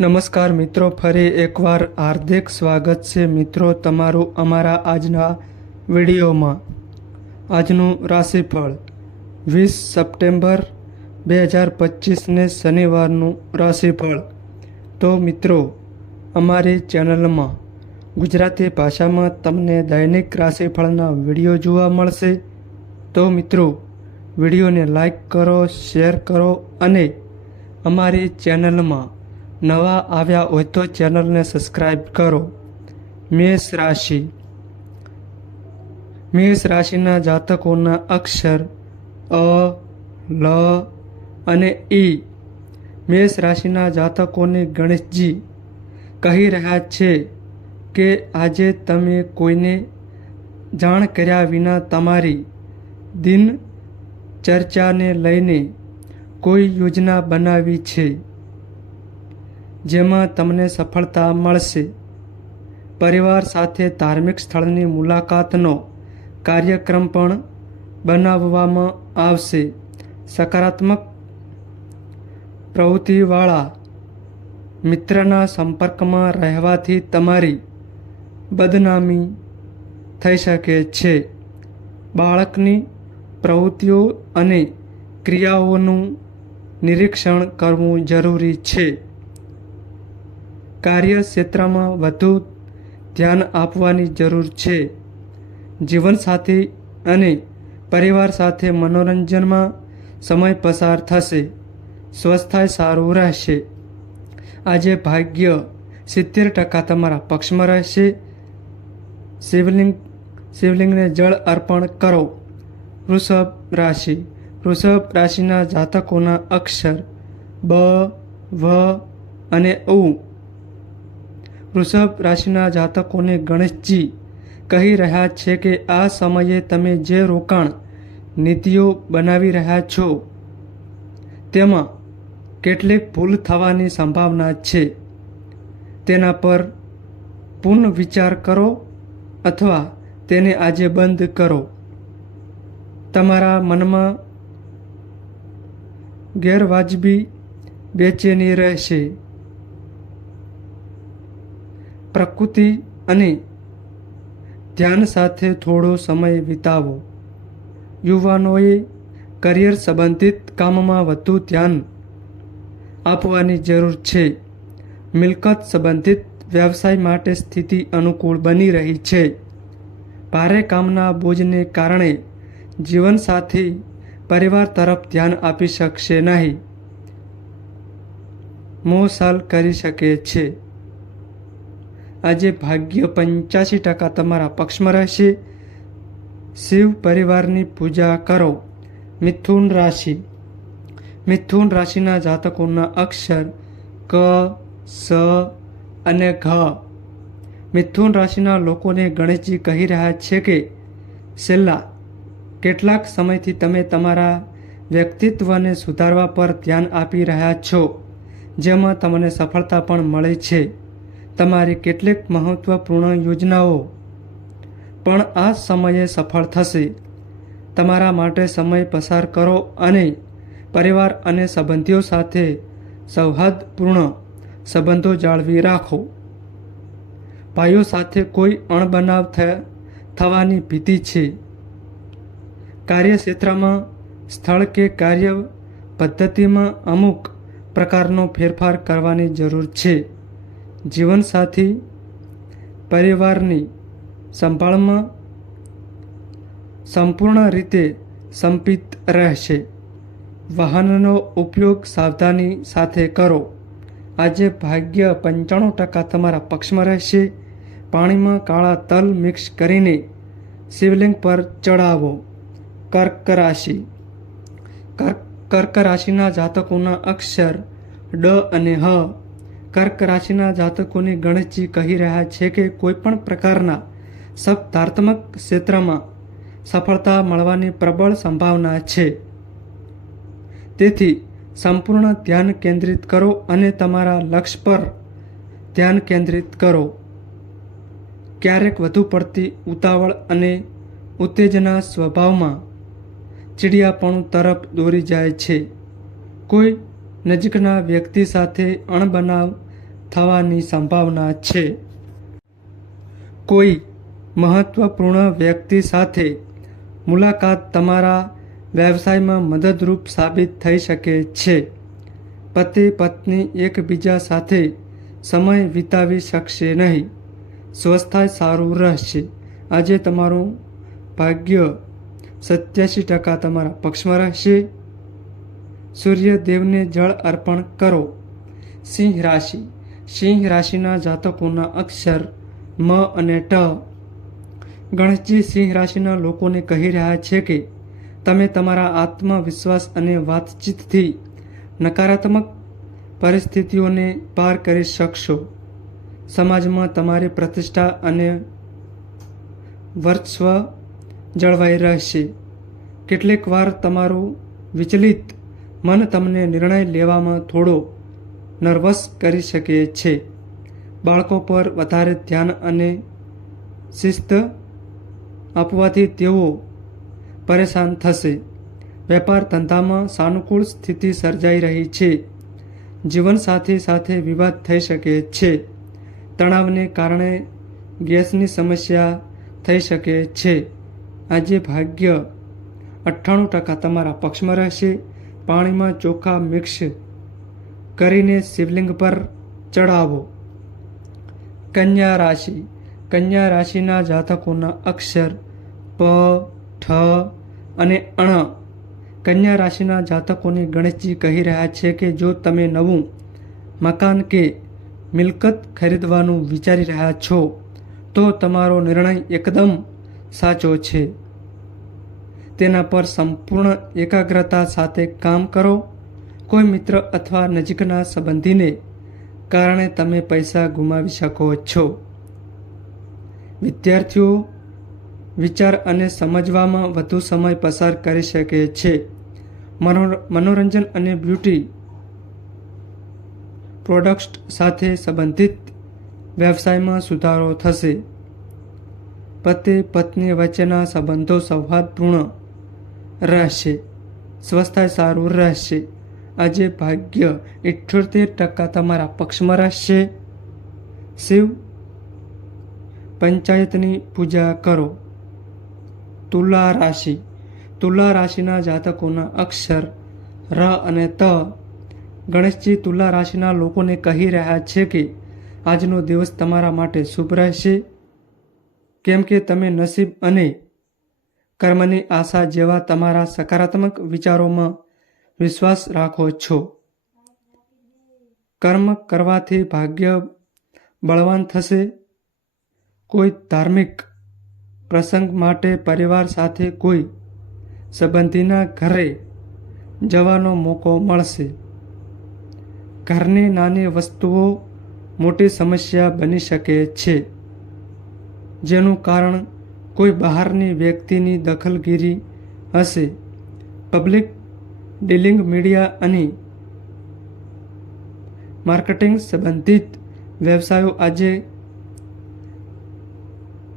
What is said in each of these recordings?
નમસ્કાર મિત્રો, ફરી એકવાર હાર્દિક સ્વાગત છે મિત્રો તમારું અમારા આજના વિડીયોમાં. આજનું રાશિફળ વીસ સપ્ટેમ્બર બે હજાર પચીસને શનિવારનું રાશિફળ. તો મિત્રો, અમારી ચેનલમાં ગુજરાતી ભાષામાં તમને દૈનિક રાશિફળના વીડિયો જોવા મળશે. તો મિત્રો, વિડીયોને લાઈક કરો, શેર કરો અને અમારી ચેનલમાં નવા આવ્યા હોય તો ચેનલને સબસ્ક્રાઈબ કરો. મેષ રાશિ. મેષ રાશિના જાતકોના અક્ષર અ, લ અને ઈ મેષ રાશિના જાતકોને ગણેશજી કહી રહ્યા છે કે આજે તમે કોઈને જાણ કર્યા વિના તમારી દિન ચર્ચાને લઈને કોઈ યોજના બનાવી છે. જેમાં તમને સફળતા મળશે. પરિવાર સાથે ધાર્મિક સ્થળની મુલાકાતનો કાર્યક્રમ પણ બનાવવામાં આવશે. સકારાત્મક પ્રવૃત્તિવાળા મિત્રના સંપર્કમાં રહેવાથી તમારી બદનામી થઈ શકે છે. બાળકની પ્રવૃત્તિઓ અને ક્રિયાઓનું નિરીક્ષણ કરવું જરૂરી છે. કાર્યક્ષેત્રમાં વધુ ધ્યાન આપવાની જરૂર છે. જીવનસાથી અને પરિવાર સાથે મનોરંજનમાં સમય પસાર થશે. સ્વસ્થાય સારું રહેશે. આજે ભાગ્ય સિત્તેર ટકા તમારા પક્ષમાં રહેશે. શિવલિંગ, શિવલિંગને જળ અર્પણ કરો. વૃષભ રાશિ. વૃષભ રાશિના જાતકોના અક્ષર બ, વ અને ઉ. વૃષભ રાશિના જાતકોને ગણેશજી કહી રહ્યા છે કે આ સમયે તમે જે રોકાણ નીતિઓ બનાવી રહ્યા છો, તેમાં કેટલીક ભૂલ થવાની સંભાવના છે. તેના પર પુન વિચાર કરો અથવા તેને આજે બંધ કરો. તમારા મનમાં ગેરવાજબી બેચેની રહેશે. પ્રકૃતિ અને ધ્યાન સાથે થોડો સમય વિતાવો. યુવાનોએ કરિયર સંબંધિત કામમાં વધુ ધ્યાન આપવાની જરૂર છે. મિલકત સંબંધિત વ્યવસાય માટે સ્થિતિ અનુકૂળ બની રહી છે. ભારે કામના બોજને કારણે જીવનસાથી પરિવાર તરફ ધ્યાન આપી શકશે નહીં. મોસાલ કરી શકે છે. આજે ભાગ્ય પંચ્યાસી ટકા તમારા પક્ષમાં રહેશે. શિવ પરિવારની પૂજા કરો. મિથુન રાશિ. મિથુન રાશિના જાતકોના અક્ષર ક, સ અને ઘ. મિથુન રાશિના લોકોને ગણેશજી કહી રહ્યા છે કે, છેલ્લા કેટલાક સમયથી તમે તમારા વ્યક્તિત્વને સુધારવા પર ધ્યાન આપી રહ્યા છો, જેમાં તમને સફળતા પણ મળે છે. તમારી કેટલીક મહત્વપૂર્ણ યોજનાઓ. પણ આ સમયે સફળ થશે. તમારા માટે સમય પસાર કરો અને પરિવાર અને સંબંધીઓ સાથે સૌહાર્દપૂર્ણ સંબંધો જાળવી રાખો. ભાઈઓ સાથે કોઈ અણબનાવ થવાની ભીતિ છે. કાર્યક્ષેત્રમાં સ્થળ કે કાર્ય પદ્ધતિમાં અમુક પ્રકારનો ફેરફાર કરવાની જરૂર છે. જીવનસાથી પરિવારની સંભાળમાં સંપૂર્ણ રીતે સંપિત રહેશે. વાહનનો ઉપયોગ સાવધાની સાથે કરો. આજે ભાગ્ય પંચાણું ટકા તમારા પક્ષમાં રહેશે. પાણીમાં કાળા તલ મિક્સ કરીને શિવલિંગ પર ચડાવો કર્ક રાશિ. કર્ક કર્ક રાશિના જાતકોના અક્ષર ડ અને હ કર્ક રાશિના જાતકોને ગણેશજી કહી રહ્યા છે કે કોઈપણ પ્રકારના સપ્તાર્થમક ક્ષેત્રમાં સફળતા મળવાની પ્રબળ સંભાવના છે. તેથી સંપૂર્ણ ધ્યાન કેન્દ્રિત કરો અને તમારા લક્ષ્ય પર ધ્યાન કેન્દ્રિત કરો. ક્યારેક વધુ પડતી ઉતાવળ અને ઉત્તેજના સ્વભાવમાં ચીડિયાપણું તરફ દોરી જાય છે. કોઈ નજીકના વ્યક્તિ સાથે અણબનાવ થવાની સંભાવના છે. કોઈ મહત્વપૂર્ણ વ્યક્તિ સાથે મુલાકાત તમારા વ્યવસાયમાં મદદરૂપ સાબિત થઈ શકે છે. પતિ, પત્ની એકબીજા સાથે સમય વિતાવી શકશે નહીં. સ્વસ્થાય સારું રહેશે. આજે તમારું ભાગ્ય સત્યાસી ટકા તમારા પક્ષમાં રહેશે. સૂર્યદેવને જળ અર્પણ કરો. સિંહ રાશિ. સિંહ રાશિના જાતકોના અક્ષર મ અને ટ. ગણેશજી સિંહ રાશિના લોકોને કહી રહ્યા છે કે, તમે તમારા આત્મવિશ્વાસ અને વાતચીતથી નકારાત્મક પરિસ્થિતિઓને પાર કરી શકશો. સમાજમાં તમારી પ્રતિષ્ઠા અને વર્ચસ્વ જળવાઈ રહેશે. કેટલીક વાર તમારું વિચલિત મન તમને નિર્ણય લેવામાં થોડો નર્વસ કરી શકે છે. બાળકો પર વધારે ધ્યાન અને શિસ્ત આપવાથી તેઓ પરેશાન થશે. વેપાર ધંધામાં સાનુકૂળ સ્થિતિ સર્જાઈ રહી છે. જીવનસાથી સાથે વિવાદ થઈ શકે છે. તણાવને કારણે ગેસની સમસ્યા થઈ શકે છે. આજે ભાગ્ય અઠ્ઠાણું ટકા તમારા પક્ષમાં રહેશે. પાણીમાં ચોખા મિક્સ કરીને શિવલિંગ પર ચડાવો કન્યા રાશિ. કન્યા રાશિના જાતકોના અક્ષર પ, ઠ અને અણ. કન્યા રાશિના જાતકોને ગણેશજી કહી રહ્યા છે કે જો તમે નવું મકાન કે મિલકત ખરીદવાનું વિચારી રહ્યા છો, તો તમારો નિર્ણય એકદમ સાચો છે. તેના પર સંપૂર્ણ એકાગ્રતા સાથે કામ કરો. કોઈ મિત્ર અથવા નજીકના સંબંધીને કારણે તમે પૈસા ગુમાવી શકો છો. વિદ્યાર્થીઓ, વિચાર અને સમજવામાં વધુ સમય પસાર કરી શકે છે. મનો- મનોરંજન અને બ્યુટી પ્રોડક્ટ્સ સાથે સંબંધિત વ્યવસાયમાં સુધારો થશે. પતિ, પત્ની વચ્ચેના સંબંધો સૌહાર્દપૂર્ણ રહેશે સ્વસ્થતા સારું રહેશે આજે ભાગ્ય ઇઠ્યોતેર ટકા તમારા પક્ષમાં રહેશે શિવ, પંચાયતની પૂજા કરો. તુલા રાશિ. તુલા રાશિના જાતકોના અક્ષર ર અને ત. ગણેશજી તુલા રાશિના લોકોને કહી રહ્યા છે કે, આજનો દિવસ તમારા માટે શુભ રહેશે. કેમ કે તમે નસીબ અને કર્મની આશા જેવા તમારા સકારાત્મક વિચારોમાં વિશ્વાસ રાખો છો. કર્મ કરવાથી ભાગ્ય બળવાન થશે. કોઈ ધાર્મિક પ્રસંગ માટે પરિવાર સાથે કોઈ સંબંધીના ઘરે જવાનો મોકો મળશે. ઘરની નાની વસ્તુઓ મોટી સમસ્યા બની શકે છે, જેનું કારણ કોઈ બહારની વ્યક્તિની દખલગીરી હશે? પબ્લિક, ડીલિંગ મીડિયા અને માર્કેટિંગ સંબંધિત વ્યવસાયો આજે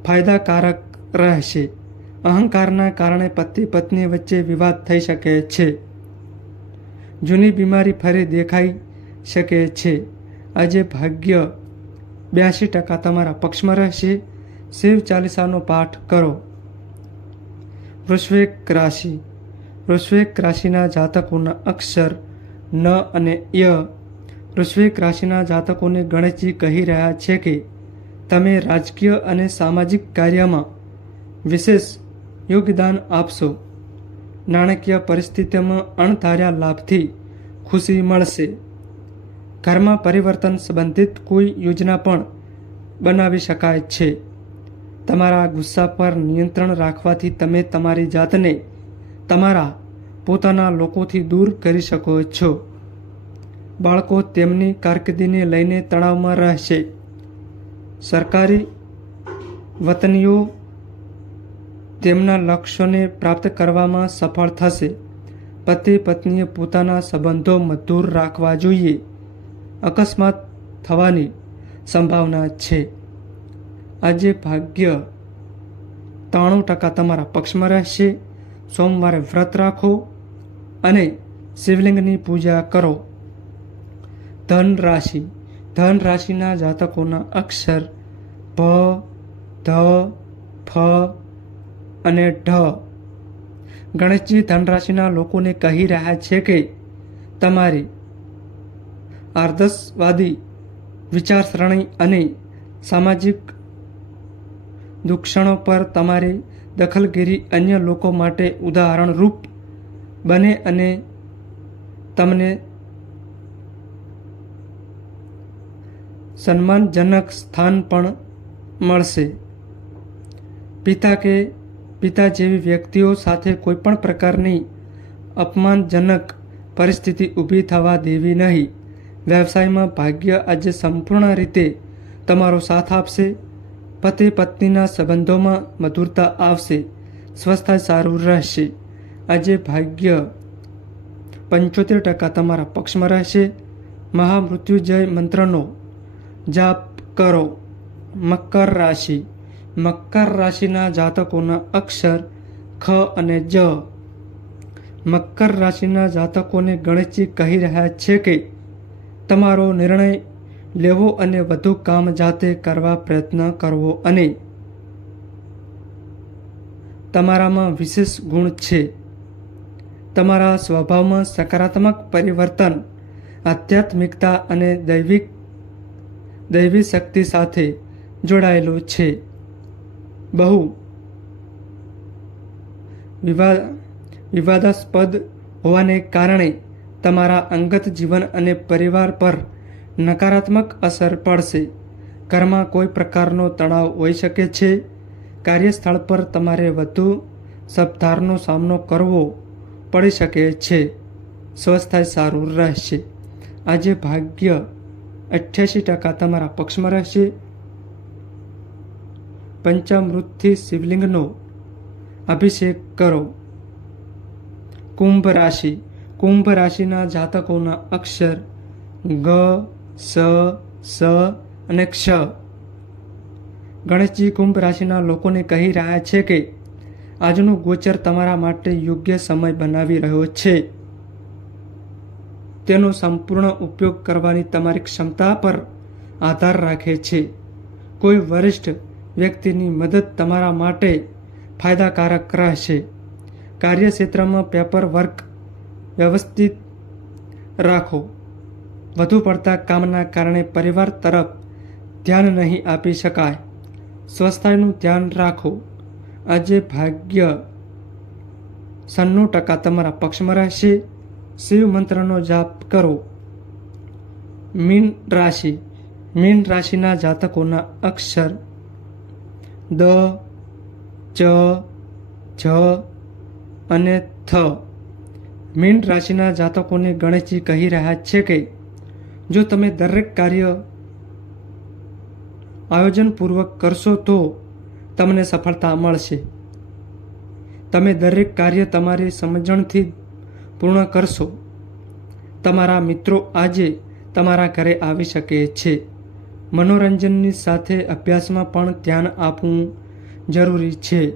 ફાયદાકારક રહેશે. અહંકારના કારણે પતિ પત્ની વચ્ચે વિવાદ થઈ શકે છે. જૂની બીમારી ફરી દેખાઈ શકે છે. આજે ભાગ્ય બ્યાસી ટકા તમારા પક્ષમાં રહેશે. શિવ ચાલીસાનો પાઠ કરો. વૃશ્વિક રાશિ. વૃશ્વિક રાશિના જાતકોના અક્ષર ન અને ય. વૃશ્વિક રાશિના જાતકોને ગણેશજી કહી રહ્યા છે કે, તમે રાજકીય અને સામાજિક કાર્યમાં વિશેષ યોગદાન આપશો. નાણાકીય પરિસ્થિતિમાં અણધાર્યા લાભથી ખુશી મળશે. ઘરમાં પરિવર્તન સંબંધિત કોઈ યોજના પણ બનાવી શકાય છે. તમારા ગુસ્સા પર નિયંત્રણ રાખવાથી તમે તમારી જાતને તમારા પોતાના લોકોથી દૂર કરી શકો છો. બાળકો તેમની કારકિર્દીને લઈને તણાવમાં રહેશે. સરકારી વતનીઓ તેમના લક્ષ્યોને પ્રાપ્ત કરવામાં સફળ થશે. પતિ પત્નીએ પોતાના સંબંધો મધુર રાખવા જોઈએ. અકસ્માત થવાની સંભાવના છે. આજે ભાગ્ય ત્રાણું ટકા તમારા પક્ષમાં રહેશે. સોમવારે વ્રત રાખો અને શિવલિંગની પૂજા કરો. ધન રાશિ ધન રાશિના જાતકોના અક્ષર ભ ધ, ફ અને ઢ. ગણેશજી ધનરાશિના લોકોને કહી રહ્યા છે કે તમારી આદર્શવાદી વિચારસરણી અને સામાજિક દૂષણો પર તમારી દખલગીરી અન્ય લોકો માટે ઉદાહરણરૂપ બને અને તમને સન્માનજનક સ્થાન પણ મળશે. પિતા કે પિતા જેવી વ્યક્તિઓ સાથે કોઈપણ પ્રકારની અપમાનજનક પરિસ્થિતિ ઊભી થવા દેવી નહીં. વ્યવસાયમાં ભાગ્ય આજે સંપૂર્ણ રીતે તમારો સાથ આપશે. પતિ પત્નીના સંબંધોમાં મધુરતા આવશે, સ્વસ્થતા સારું રહેશે. આજે ભાગ્ય પંચોતેર ટકા તમારા પક્ષમાં રહેશે. મહામૃત્યુજય મંત્રનો જાપ કરો. મકર રાશિ. મકર રાશિના જાતકોના અક્ષર ખ અને જ. મકર રાશિના જાતકોને ગણેશજી કહી રહ્યા છે કે, તમારો નિર્ણય લેવો અને વધુ કામ જાતે કરવા પ્રયત્ન કરવો અને તમારામાં વિશેષ ગુણ છે. તમારા સ્વભાવમાં સકારાત્મક પરિવર્તન, આધ્યાત્મિકતા અને દૈવિક, દૈવી શક્તિ સાથે જોડાયેલું છે. બહુ વિવાદ વિવાદાસ્પદ હોવાને કારણે તમારા અંગત જીવન અને પરિવાર પર નકારાત્મક અસર પડશે. ઘરમાં કોઈ પ્રકારનો તણાવ હોઈ શકે છે. કાર્યસ્થળ પર તમારે વધુ સપ્તાહનો સામનો કરવો પડી શકે છે. સ્વસ્થાય સારું રહેશે. આજે ભાગ્ય અઠ્યાસી ટકા તમારા પક્ષમાં રહેશે. પંચામૃતથી શિવલિંગનો અભિષેક કરો. કુંભ રાશિ. કુંભ રાશિના જાતકોના અક્ષર ગ સ સ અને ક્ષ. ગણેશજી કુંભ રાશિના લોકોને કહી રહ્યા છે કે, આજનું ગોચર તમારા માટે યોગ્ય સમય બનાવી રહ્યો છે. તેનો સંપૂર્ણ ઉપયોગ કરવાની તમારી ક્ષમતા પર આધાર રાખે છે. કોઈ વરિષ્ઠ વ્યક્તિની મદદ તમારા માટે ફાયદાકારક રહેશે. કાર્યક્ષેત્રમાં પેપર વર્ક વ્યવસ્થિત રાખો. વધુ પડતા કામના કારણે પરિવાર તરફ ધ્યાન નહીં આપી શકાય. સ્વસ્થતાનું ધ્યાન રાખો. આજે ભાગ્ય સન્નું ટકા તમારા પક્ષમાં રહેશે. શિવ મંત્રનો જાપ કરો. મીન રાશિ. મીન રાશિના જાતકોના અક્ષર દ, ચ, જ અને થ. મીન રાશિના જાતકોને ગણેશજી કહી રહ્યા છે કે જો તમે દરેક કાર્ય આયોજનપૂર્વક કરશો તો તમને સફળતા મળશે. તમે દરેક કાર્ય તમારી સમજણથી પૂર્ણ કરશો. તમારા મિત્રો આજે તમારા ઘરે આવી શકે છે. મનોરંજનની સાથે અભ્યાસમાં પણ ધ્યાન આપવું જરૂરી છે.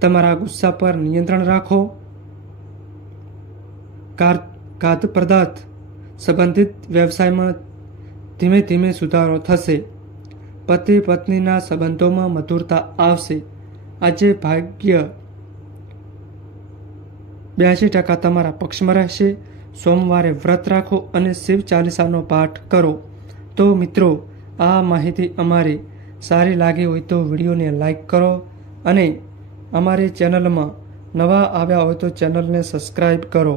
તમારા ગુસ્સા પર નિયંત્રણ રાખો. કાર ખાદ્ય પદાર્થ સંબંધિત વ્યવસાયમાં ધીમે ધીમે સુધારો થશે. પતિ પત્નીના સંબંધોમાં મધુરતા આવશે. આજે ભાગ્ય બ્યાસી ટકા તમારા પક્ષમાં રહેશે. સોમવારે વ્રત રાખો અને શિવ ચાલીસાનો પાઠ કરો. તો મિત્રો, આ માહિતી અમારી સારી લાગી હોય તો વિડીયોને લાઈક કરો અને અમારી ચેનલમાં નવા આવ્યા હોય તો ચેનલને સબસ્ક્રાઈબ કરો.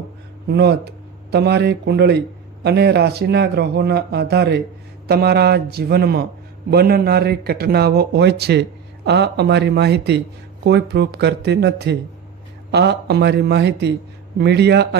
નોંધ, તમારી કુંડળી અને રાશિના ગ્રહોના આધારે તમારા જીવનમાં બનનારી ઘટનાઓ હોય છે. આ અમારી માહિતી કોઈ પ્રૂફ કરતી નથી. આ અમારી માહિતી મીડિયા અને